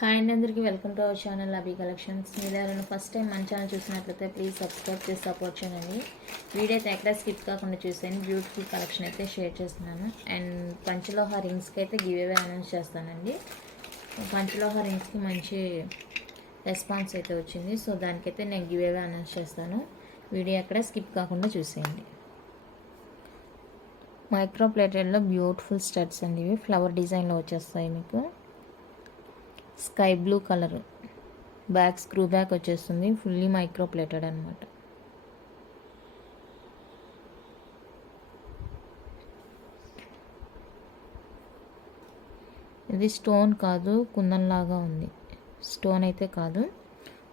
Hi అండి, అందరికీ welcome to our channel Abhi collections. మీరు ఎవరైనా ఫస్ట్ టైం మన ఛానల్ చూసినట్లయితే ప్లీజ్ సబ్స్క్రైబ్ చేసి సపోర్ట్ చేయండి. వీడియో అయితే ఎక్కడ స్కిప్ కాకుండా చూసాను. బ్యూటిఫుల్ కలెక్షన్ అయితే షేర్ చేస్తున్నాను. అండ్ పంచలోహ రింగ్స్కి అయితే గివ్ అవే అనౌన్స్ చేస్తానండి. పంచలోహ రింగ్స్కి మంచి రెస్పాన్స్ అయితే వచ్చింది. సో దానికైతే నేను గివ్ అవే అనౌన్స్ చేస్తాను. వీడియో ఎక్కడ స్కిప్ కాకుండా చూసేయండి. మైక్రో ప్లేటెడ్లో బ్యూటిఫుల్ స్టడ్స్ అండి. ఇవి ఫ్లవర్ డిజైన్లో వచ్చేస్తాయి. మీకు sky blue colour back screw back వచ్చేస్తుంది. ఫుల్లీ మైక్రో ప్లేటెడ్ అనమాట. ఇది స్టోన్ కాదు, కుందన్లాగా ఉంది. స్టోన్ అయితే కాదు,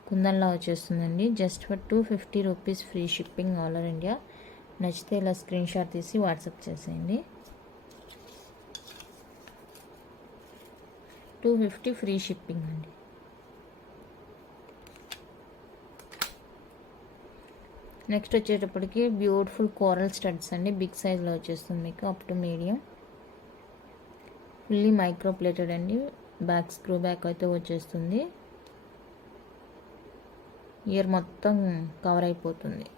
కుందన్లా వచ్చేస్తుందండి. Just for 250 rupees free shipping all over India. నచ్చితే ఇలా స్క్రీన్ షాట్ తీసి వాట్సాప్ చేసేయండి. 250 ఫ్రీ షిప్పింగ్ అండి. నెక్స్ట్ వచ్చేటప్పటికి బ్యూటిఫుల్ కోరల్ స్టడ్స్ అండి. బిగ్ సైజ్లో వచ్చేస్తుంది మీకు, up to medium. Fully micro plated అండి. బ్యాక్ స్క్రూ బ్యాక్ అయితే వచ్చేస్తుంది. ఇయర్ మొత్తం కవర్ అయిపోతుంది.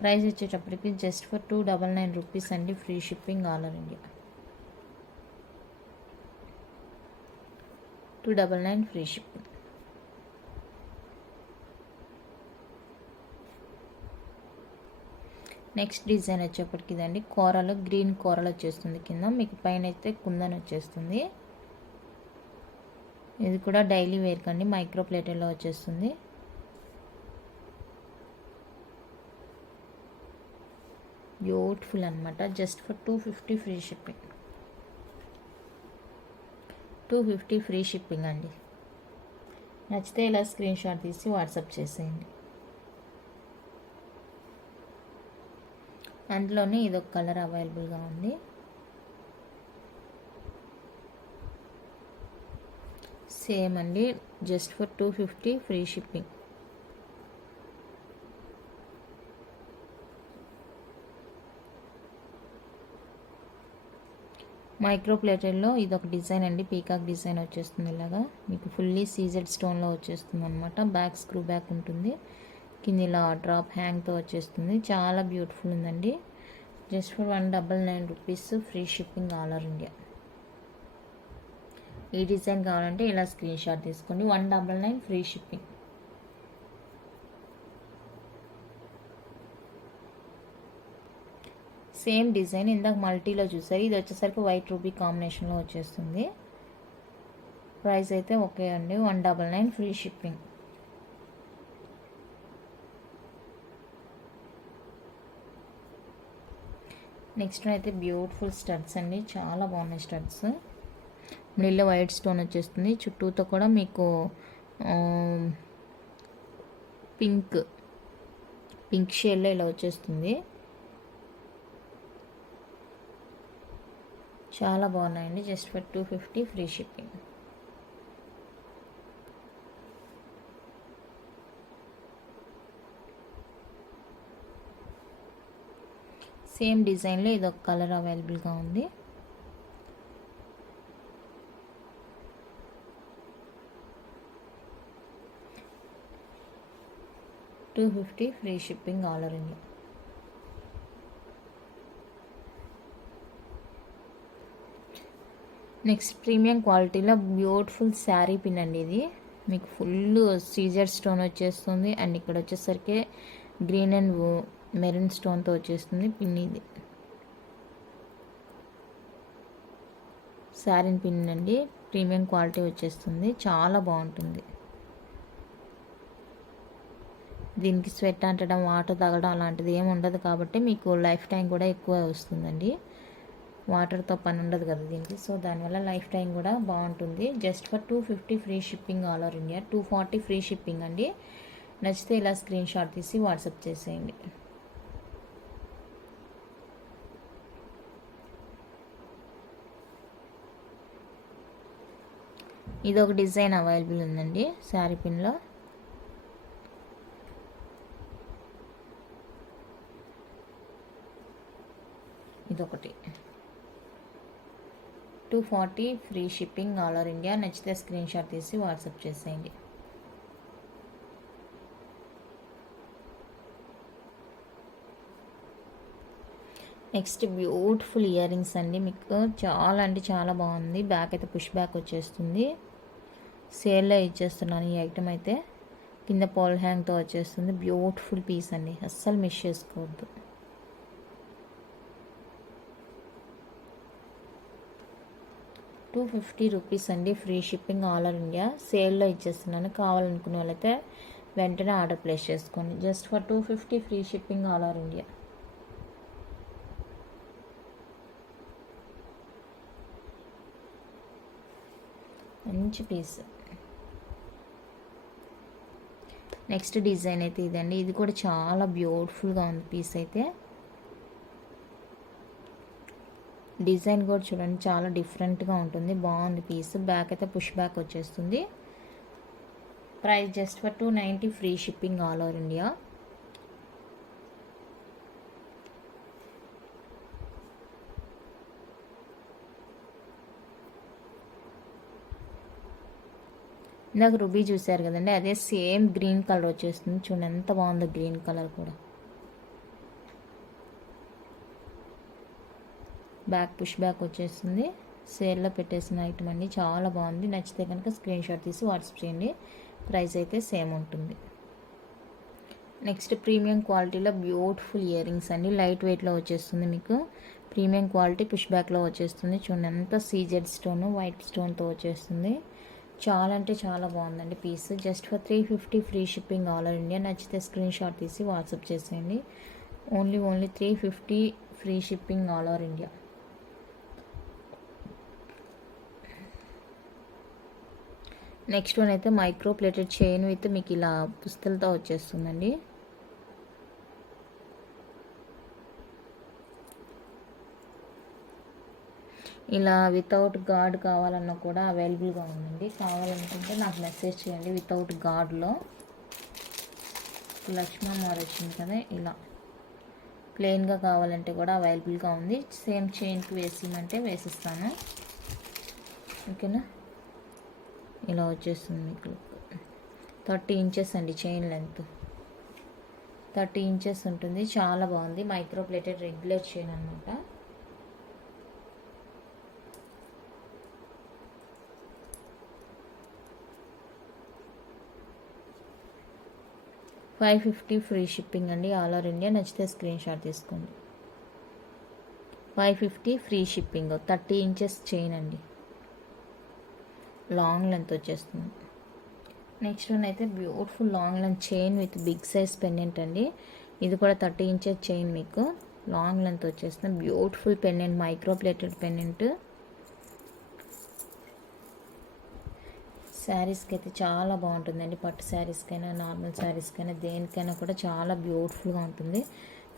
ప్రైస్ వచ్చేటప్పటికి జస్ట్ ఫర్ 299 రూపీస్ అండి. Free shipping all over India. 299 free shipping. Next design వచ్చేప్పటికి ఇదండి. కూరలో గ్రీన్ కూరలు వచ్చేస్తుంది కింద, మీకు పైన అయితే కుందన్ వచ్చేస్తుంది. ఇది కూడా డైలీ వేర్ కండి, మైక్రో ప్లేటెడ్లో వచ్చేస్తుంది. బ్యూటిఫుల్ అనమాట. Just for 250 free shipping. 250 free shipping అండి. నచ్చితే ఇలా స్క్రీన్ షాట్ తీసి వాట్సాప్ చేసేయండి. అందులోనే ఇదొక కలర్ అవైలబుల్గా ఉంది. సేమ్ అండి, just for 250 free shipping. Micro ప్లేటెడ్లో ఇదొక డిజైన్ అండి. పీకాక్ డిజైన్ వచ్చేస్తుంది. ఇలాగా మీకు ఫుల్లీ సీజెడ్ స్టోన్లో వచ్చేస్తుంది అనమాట. బ్యాక్ స్క్రూ బ్యాక్ ఉంటుంది. కింద ఇలా డ్రాప్ హ్యాంగ్తో వచ్చేస్తుంది. చాలా బ్యూటిఫుల్ ఉందండి. Just for 199 rupees free shipping all over India. ఈ డిజైన్ కావాలంటే ఇలా స్క్రీన్ షాట్ తీసుకోండి. 199 ఫ్రీ షిప్పింగ్. సేమ్ డిజైన్ ఇందాక మల్టీలో చూసారు. ఇది వచ్చేసరికి వైట్ రూబీ కాంబినేషన్లో వచ్చేస్తుంది. ప్రైస్ అయితే ఓకే అండి. 199 ఫ్రీ షిప్పింగ్. నెక్స్ట్ అయితే బ్యూటిఫుల్ స్టడ్స్ అండి. చాలా బాగున్నాయి స్టడ్స్. మిడిల్లో వైట్ స్టోన్ వచ్చేస్తుంది. చుట్టూతో కూడా మీకు పింక్ షేడ్లో ఇలా వచ్చేస్తుంది. చాలా బాగున్నాయండి. Just for 250 free shipping. Same డిజైన్లో ఇదొక కలర్ అవైలబుల్గా ఉంది. $250 free shipping all over India. Next premium క్వాలిటీలో బ్యూటిఫుల్ శారీ పిన్ అండి. ఇది మీకు ఫుల్ సీజర్ స్టోన్ వచ్చేస్తుంది. అండ్ ఇక్కడ వచ్చేసరికి గ్రీన్ అండ్ మెరూన్ స్టోన్తో వచ్చేస్తుంది పిన్. ఇది శారీ పిన్ అండి. ప్రీమియం క్వాలిటీ వచ్చేస్తుంది. చాలా బాగుంటుంది. దీనికి స్వెట్ అంటడం, వాటర్ తగడం అలాంటిది ఏమి ఉండదు కాబట్టి మీకు లైఫ్ టైం కూడా ఎక్కువ వస్తుందండి. వాటర్తో పని ఉండదు కదా దీనికి. సో దానివల్ల లైఫ్ టైం కూడా బాగుంటుంది. Just for 250 free shipping all over India. 240 free shipping అండి. నచ్చితే ఇలా స్క్రీన్ షాట్ తీసి వాట్సాప్ చేసేయండి. ఇది ఒక డిజైన్ అవైలబుల్ ఉందండి శారీ పిన్లో. ఇదొకటి. 240 free shipping all over India. నచ్చితే స్క్రీన్ షాట్ తీసి వాట్సాప్ చేసేయండి. నెక్స్ట్ బ్యూటిఫుల్ ఇయర్ రింగ్స్ అండి. మీకు చాలా అంటే చాలా బాగుంది. బ్యాక్ అయితే పుష్ బ్యాక్ వచ్చేస్తుంది. సేల్లో ఇచ్చేస్తున్నాను ఈ ఐటమ్ అయితే. కింద పాల్ హ్యాంగ్తో వచ్చేస్తుంది. బ్యూటిఫుల్ పీస్ అండి, అస్సలు మిస్ చేసుకోవద్దు. ₹250 అండి, free shipping all over India. సేల్లో ఇచ్చేస్తున్నాను. కావాలనుకునే వాళ్ళైతే వెంటనే ఆర్డర్ ప్లేస్ చేసుకోండి. Just for $250 free shipping all over India. మంచి పీస్. నెక్స్ట్ డిజైన్ అయితే ఇదండి. ఇది కూడా చాలా బ్యూటిఫుల్గా ఉంది పీస్ అయితే. డిజైన్ కూడా చూడండి, చాలా డిఫరెంట్గా ఉంటుంది. బాగుంది పీస్. బ్యాక్ అయితే పుష్ బ్యాక్ వచ్చేస్తుంది. Price just for $290 free shipping all over India. ఇందాక రుబీ చూసారు కదండి, అదే సేమ్ గ్రీన్ కలర్ వచ్చేస్తుంది. చూడండి ఎంత బాగుందో గ్రీన్ కలర్ కూడా. బ్యాక్ పుష్ బ్యాక్ వచ్చేస్తుంది. సేల్లో పెట్టేసిన ఐటమ్ అండి, చాలా బాగుంది. నచ్చితే కనుక స్క్రీన్ షాట్ తీసి వాట్సాప్ చేయండి. ప్రైస్ అయితే సేమ్ ఉంటుంది. నెక్స్ట్ ప్రీమియం క్వాలిటీలో బ్యూటిఫుల్ ఇయర్ రింగ్స్ అండి. లైట్ వెయిట్లో వచ్చేస్తుంది మీకు. ప్రీమియం క్వాలిటీ పుష్ బ్యాక్లో వచ్చేస్తుంది. చూడండి ఎంత సీజెడ్ స్టోన్, వైట్ స్టోన్తో వచ్చేస్తుంది. చాలా అంటే చాలా బాగుందండి piece. Just for $350 free shipping all over India. నచ్చితే స్క్రీన్ షాట్ తీసి వాట్సాప్ చేసేయండి. Only $350 free shipping all over India. Next one అయితే మైక్రో ప్లేటెడ్ చైన్ విత్ మీకు ఇలా పుస్తలతో వచ్చేస్తుందండి. ఇలా వితౌట్ గార్డ్ కావాలన్నా కూడా అవైలబుల్గా ఉందండి. కావాలనుకుంటే నాకు మెసేజ్ చేయండి. వితౌట్ గార్డ్లో లక్ష్మణ్ వచ్చింది కదా, ఇలా ప్లెయిన్గా కావాలంటే కూడా అవైలబుల్గా ఉంది. సేమ్ చైన్కి వేసిమంటే వేసిస్తాను. ఓకేనా, ఇలా వచ్చేస్తుంది మీకు. 30 ఇంచెస్ అండి చైన్ లెంత్. 30 ఇంచెస్ ఉంటుంది. చాలా బాగుంది. మైక్రో ప్లేటెడ్ రెగ్యులర్ చైన్ అనమాట. $550 ఫ్రీ షిప్పింగ్ అండి ఆల్ ఓవర్ ఇండియా. నచ్చితే స్క్రీన్ షాట్ తీసుకోండి. $550 ఫ్రీ షిప్పింగ్. 30 ఇంచెస్ చైన్ అండి, లాంగ్ లెంత్ వచ్చేస్తుంది. నెక్స్ట్ వన్ అయితే beautiful long length chain with big size pendant అండి. ఇది కూడా 30 ఇంచెస్ చైన్ మీకు లాంగ్ లెంత్ వచ్చేస్తుంది. Beautiful pendant, micro plated pendant. శారీస్కి అయితే చాలా బాగుంటుందండి. పట్టు శారీస్కైనా నార్మల్ శారీస్కైనా దేనికైనా కూడా చాలా బ్యూటిఫుల్గా ఉంటుంది.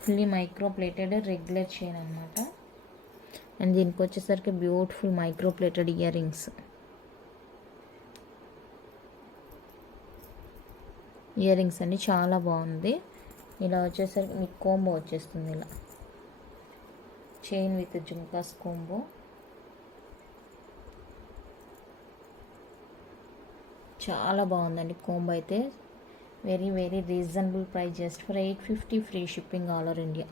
Fully micro plated regular chain అనమాట. అండ్ దీనికి వచ్చేసరికి beautiful micro plated ear rings. Ear rings అండి, చాలా బాగుంది. ఇలా వచ్చేసరికి మీకు కోంబో వచ్చేస్తుంది. ఇలా చైన్ విత్ జుంకాస్ కోంబో. చాలా బాగుందండి కోంబో అయితే. Very very reasonable price. Just for $850 free shipping all over India.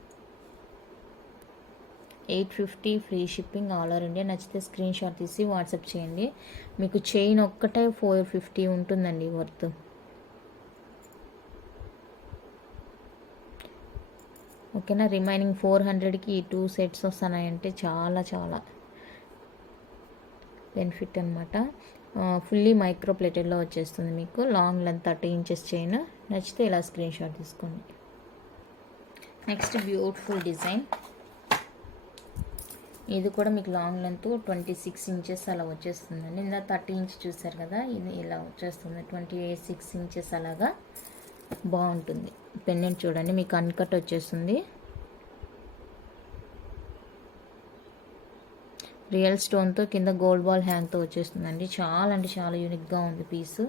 $850 free shipping all over India. నచ్చితే స్క్రీన్ షాట్ తీసి వాట్సాప్ చేయండి. మీకు చైన్ ఒక్కటే $450 ఉంటుందండి వర్త్. ఓకేనా, రిమైనింగ్ 400కి ఈ 2 సెట్స్ వస్తున్నాయంటే చాలా చాలా బెనిఫిట్ అనమాట. ఫుల్లీ మైక్రో ప్లేటెడ్లో వచ్చేస్తుంది మీకు. Long length 30 inches chain. నచ్చితే ఇలా స్క్రీన్ షాట్ తీసుకోండి. Next beautiful design. ఇది కూడా మీకు లాంగ్ లెంత్ 26 ఇంచెస్ అలా వచ్చేస్తుందండి. ఇందా 30 ఇంచ్ చూసారు కదా, ఇది ఇలా వచ్చేస్తుంది 26 ఇంచెస్. అలాగా బాగుంటుంది. పెండెంట్ చూడండి, మీకు అన్కట్ వచ్చేస్తుంది. రియల్ స్టోన్తో కింద గోల్డ్ బాల్ హ్యాంగ్తో వచ్చేస్తుందండి. చాలా అంటే చాలా యూనిక్గా ఉంది పీసు.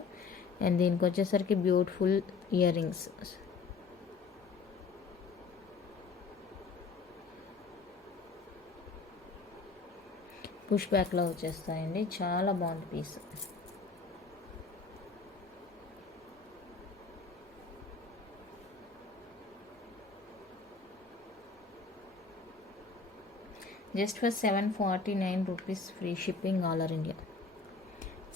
అండ్ దీనికి వచ్చేసరికి బ్యూటిఫుల్ ఇయర్ రింగ్స్. పుష్ బ్యాక్లో వచ్చేస్తాయండి. చాలా బాగుంది piece. Just for 749 rupees free shipping all over India.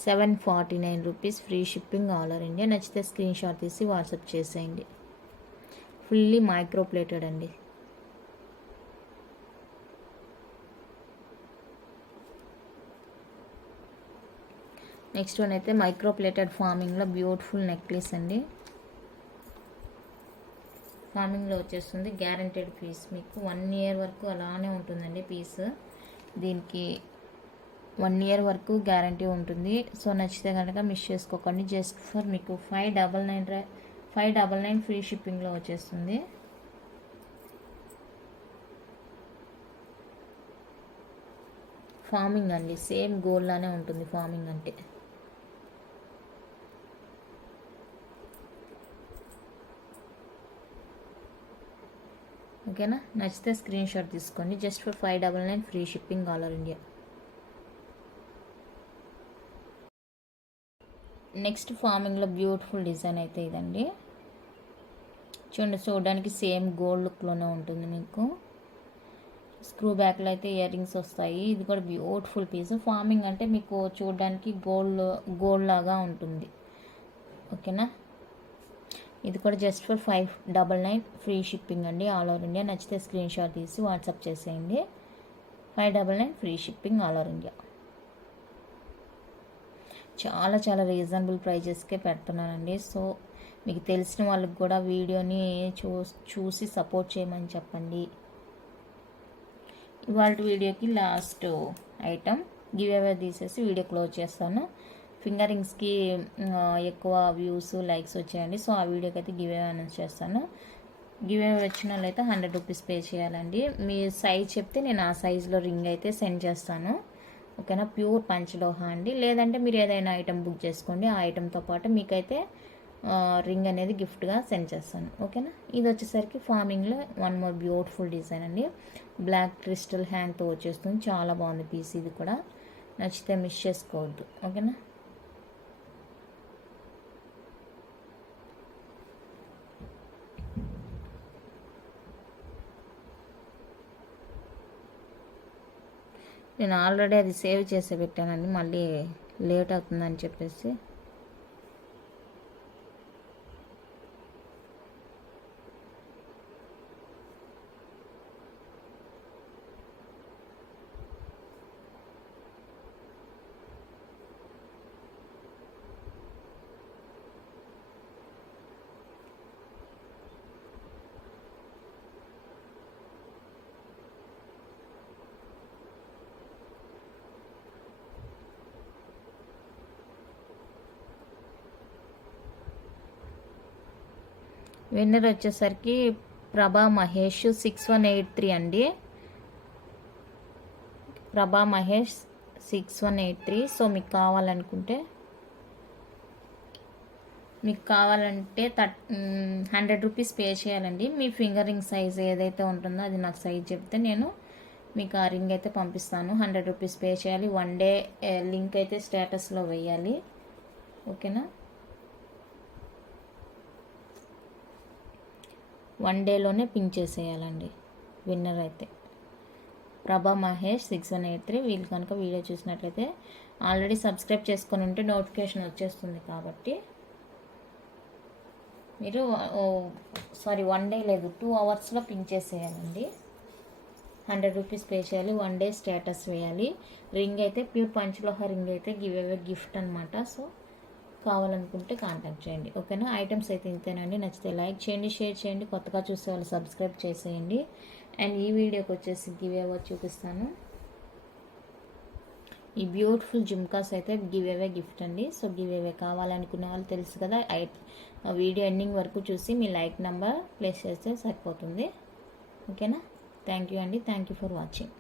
749 rupees free shipping all over India. నచ్చితే స్క్రీన్ షాట్ తీసి వాట్సాప్ చేసేయండి. ఫుల్లీ మైక్రో ప్లేటెడ్ అండి. నెక్స్ట్ వన్ అయితే మైక్రో ప్లేటెడ్ ఫార్మింగ్లో బ్యూటిఫుల్ నెక్లెస్ అండి. ఫార్మింగ్లో వచ్చేస్తుంది. గ్యారంటెడ్ పీస్, మీకు 1 ఇయర్ వరకు అలానే ఉంటుందండి పీస్. దీనికి 1 ఇయర్ వరకు గ్యారంటీ ఉంటుంది. సో నచ్చితే కనుక మిస్ చేసుకోకండి. జస్ట్ ఫర్ మీకు 599 ఫ్రీ షిప్పింగ్లో వచ్చేస్తుంది. ఫార్మింగ్ అండి, సేమ్ గోల్డ్ లానే ఉంటుంది ఫార్మింగ్ అంటే. ఓకేనా, నచ్చితే స్క్రీన్ షాట్ తీసుకోండి. Just for 599 free shipping all over India. Next ఫార్మింగ్లో బ్యూటిఫుల్ డిజైన్ అయితే ఇదండి. చూడడానికి సేమ్ గోల్డ్ లుక్లోనే ఉంటుంది. మీకు స్క్రూ బ్యాక్లో అయితే ఇయర్ రింగ్స్ వస్తాయి. ఇది కూడా బ్యూటిఫుల్ పీస్. ఫార్మింగ్ అంటే మీకు చూడడానికి గోల్డ్ లాగా ఉంటుంది. ఓకేనా, ఇది కూడా జస్ట్ ఫర్ 599 ఫ్రీ షిప్పింగ్ అండి ఆల్ ఓవర్ ఇండియా. నచ్చితే స్క్రీన్ షాట్ తీసి వాట్సాప్ చేసేయండి. 599 free shipping all over India. చాలా చాలా రీజనబుల్ ప్రైజెస్కే పెడుతున్నానండి. సో మీకు తెలిసిన వాళ్ళకి కూడా వీడియోని చూసి సపోర్ట్ చేయమని చెప్పండి. ఇవాళ వీడియోకి లాస్ట్ ఐటమ్ గివ్ అవే తీసేసి వీడియో క్లోజ్ చేస్తాను. ఫింగర్ రింగ్స్కి ఎక్కువ వ్యూస్ లైక్స్ వచ్చాయండి. సో ఆ వీడియోకి అయితే గివ్ అవే అనౌన్స్ చేస్తాను. గివ్ అవే వచ్చిన వాళ్ళైతే 100 రూపీస్ పే చేయాలండి. మీ సైజ్ చెప్తే నేను ఆ సైజులో రింగ్ అయితే సెండ్ చేస్తాను. ఓకేనా, ప్యూర్ పంచలోహ అండి. లేదంటే మీరు ఏదైనా ఐటమ్ బుక్ చేసుకోండి. ఆ ఐటమ్తో పాటు మీకైతే రింగ్ అనేది గిఫ్ట్గా సెండ్ చేస్తాను. ఓకేనా, ఇది వచ్చేసరికి ఫార్మింగ్లో 1 మోర్ బ్యూటిఫుల్ డిజైన్ అండి. బ్లాక్ క్రిస్టల్ హ్యాండ్తో వచ్చేస్తుంది. చాలా బాగుంది పీస్. ఇది కూడా నచ్చితే మిస్ చేసుకోవద్దు. ఓకేనా, నేను ఆల్రెడీ అది సేవ్ చేసి పెట్టానండి. మళ్ళీ లేట్ అవుతుందని చెప్పేసి. విన్నర్ వచ్చేసరికి ప్రభా మహేష్ 6183 అండి. ప్రభా మహేష్ 6183. సో మీకు కావాలంటే 100 రూపీస్ పే చేయాలండి. మీ ఫింగర్ రింగ్ సైజ్ ఏదైతే ఉంటుందో అది నాకు సైజ్ చెప్తే నేను మీకు ఆ రింగ్ అయితే పంపిస్తాను. 100 రూపీస్ పే చేయాలి. 1 డే లింక్ అయితే స్టేటస్లో వేయాలి. ఓకేనా, 1 డేలోనే పిన్ చేసేయాలండి. విన్నర్ అయితే ప్రభా మహేష్ 6183. వీళ్ళు కనుక వీడియో చూసినట్లయితే ఆల్రెడీ సబ్స్క్రైబ్ చేసుకొని ఉంటే నోటిఫికేషన్ వచ్చేస్తుంది. కాబట్టి మీరు 1 డే లేదు 2 అవర్స్లో పిన్ చేసేయాలండి. 100 రూపీస్ పే చేయాలి. 1 డే స్టేటస్ వేయాలి. రింగ్ అయితే ప్యూర్ పంచలోహ రింగ్ అయితే గివ్ అవే గిఫ్ట్ అనమాట. సో కావాలనుకుంటే కాంటాక్ట్ చేయండి. ఓకేనా, ఐటమ్స్ అయితే ఇంతేనండి. నచ్చితే లైక్ చేయండి, షేర్ చేయండి. కొత్తగా చూసే వాళ్ళు సబ్స్క్రైబ్ చేసేయండి. అండ్ ఈ వీడియోకి వచ్చేసి గివ్ అవే చూపిస్తాను. ఈ బ్యూటిఫుల్ జుమ్కాస్ అయితే గివ్ అవే గిఫ్ట్ అండి. సో గివ్ అవే కావాలనుకునే వాళ్ళు తెలుసు కదా, వీడియో ఎండింగ్ వరకు చూసి మీ లైక్ నెంబర్ ప్లేస్ చేస్తే సరిపోతుంది. ఓకేనా, థ్యాంక్ యూ అండి. Thank you for watching.